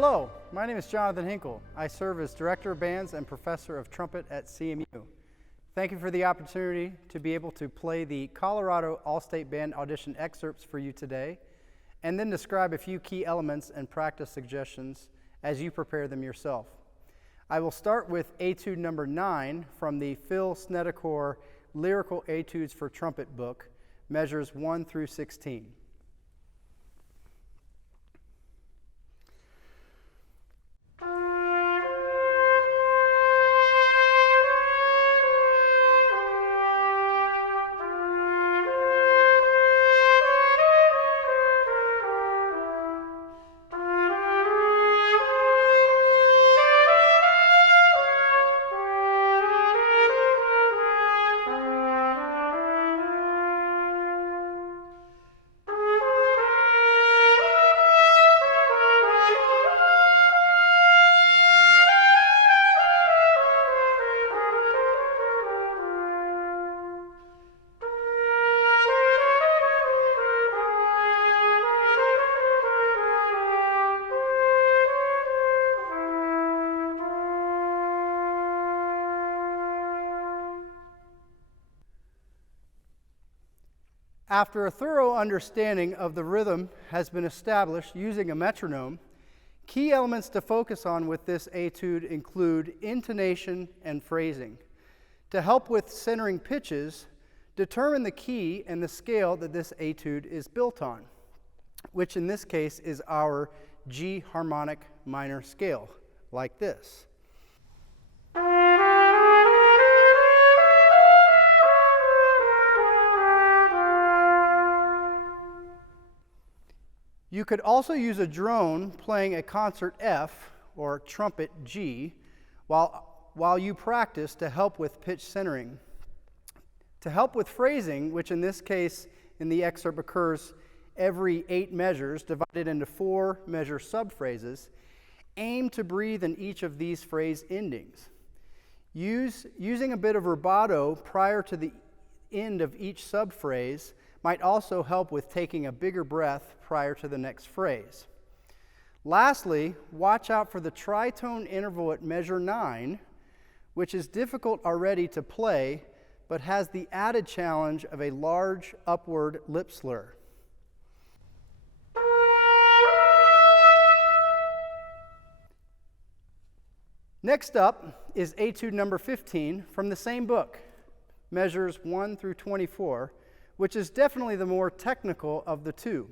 Hello, my name is Jonathan Hinkle. I serve as Director of Bands and Professor of Trumpet at CMU. Thank you for the opportunity to be able to play the Colorado All-State Band Audition excerpts for you today, and then describe a few key elements and practice suggestions as you prepare them yourself. I will start with Etude number 9 from the Phil Snedeker Lyrical Etudes for Trumpet book, measures 1 through 16. After a thorough understanding of the rhythm has been established using a metronome, key elements to focus on with this etude include intonation and phrasing. To help with centering pitches, determine the key and the scale that this etude is built on, which in this case is our G harmonic minor scale, like this. You could also use a drone playing a concert F, or trumpet G, while you practice to help with pitch centering. To help with phrasing, which in this case in the excerpt occurs every 8 measures divided into 4 measure subphrases, aim to breathe in each of these phrase endings. Using a bit of rubato prior to the end of each subphrase might also help with taking a bigger breath prior to the next phrase. Lastly, watch out for the tritone interval at measure 9, which is difficult already to play, but has the added challenge of a large upward lip slur. Next up is Etude number 15 from the same book, measures 1 through 24, which is definitely the more technical of the two.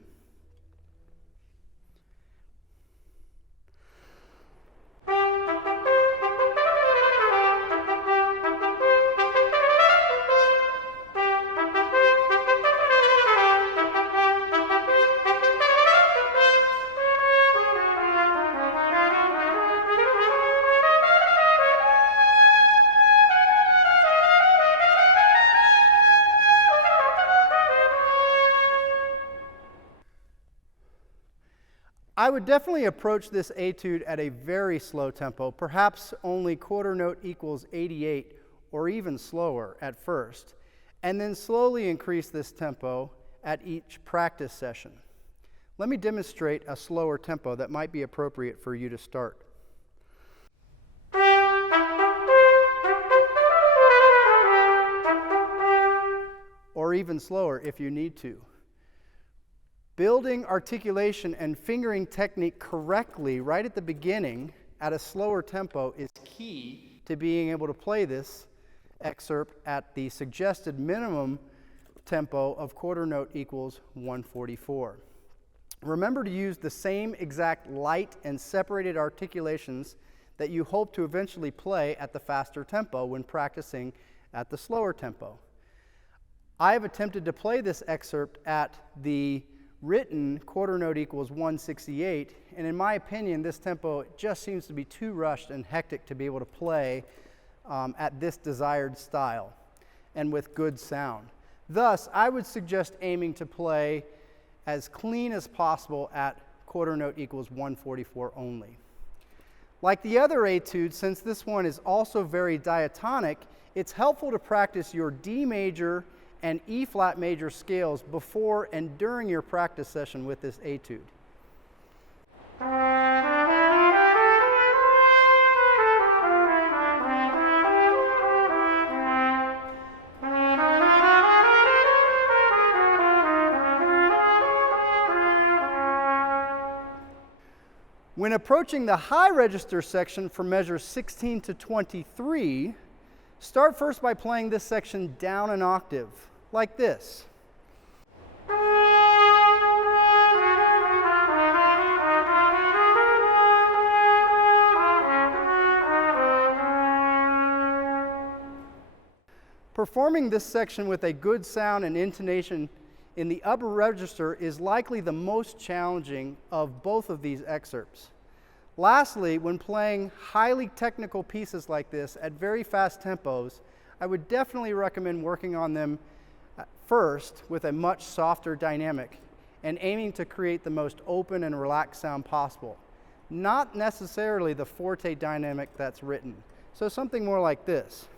I would definitely approach this etude at a very slow tempo, perhaps only quarter note equals 88 or even slower at first, and then slowly increase this tempo at each practice session. Let me demonstrate a slower tempo that might be appropriate for you to start. Or even slower if you need to. Building articulation and fingering technique correctly right at the beginning at a slower tempo is key to being able to play this excerpt at the suggested minimum tempo of quarter note equals 144. Remember to use the same exact light and separated articulations that you hope to eventually play at the faster tempo when practicing at the slower tempo. I have attempted to play this excerpt at the written quarter note equals 168, and in my opinion this tempo just seems to be too rushed and hectic to be able to play at this desired style and with good sound. Thus, I would suggest aiming to play as clean as possible at quarter note equals 144 only. Like the other etudes, since this one is also very diatonic, it's helpful to practice your D major and E flat major scales before and during your practice session with this etude. When approaching the high register section for measures 16 to 23, start first by playing this section down an octave, like this. Performing this section with a good sound and intonation in the upper register is likely the most challenging of both of these excerpts. Lastly, when playing highly technical pieces like this at very fast tempos, I would definitely recommend working on them first with a much softer dynamic and aiming to create the most open and relaxed sound possible, not necessarily the forte dynamic that's written. So something more like this.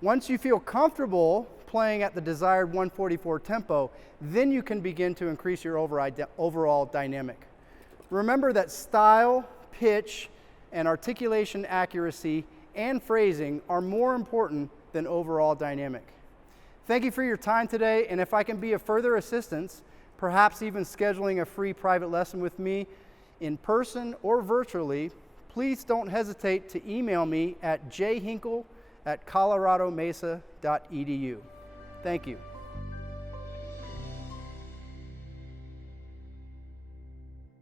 Once you feel comfortable playing at the desired 144 tempo, then you can begin to increase your overall dynamic. Remember that style, pitch, and articulation accuracy and phrasing are more important than overall dynamic. Thank you for your time today, and if I can be of further assistance, perhaps even scheduling a free private lesson with me in person or virtually, please don't hesitate to email me at jhinkle@coloradomesa.edu. Thank you.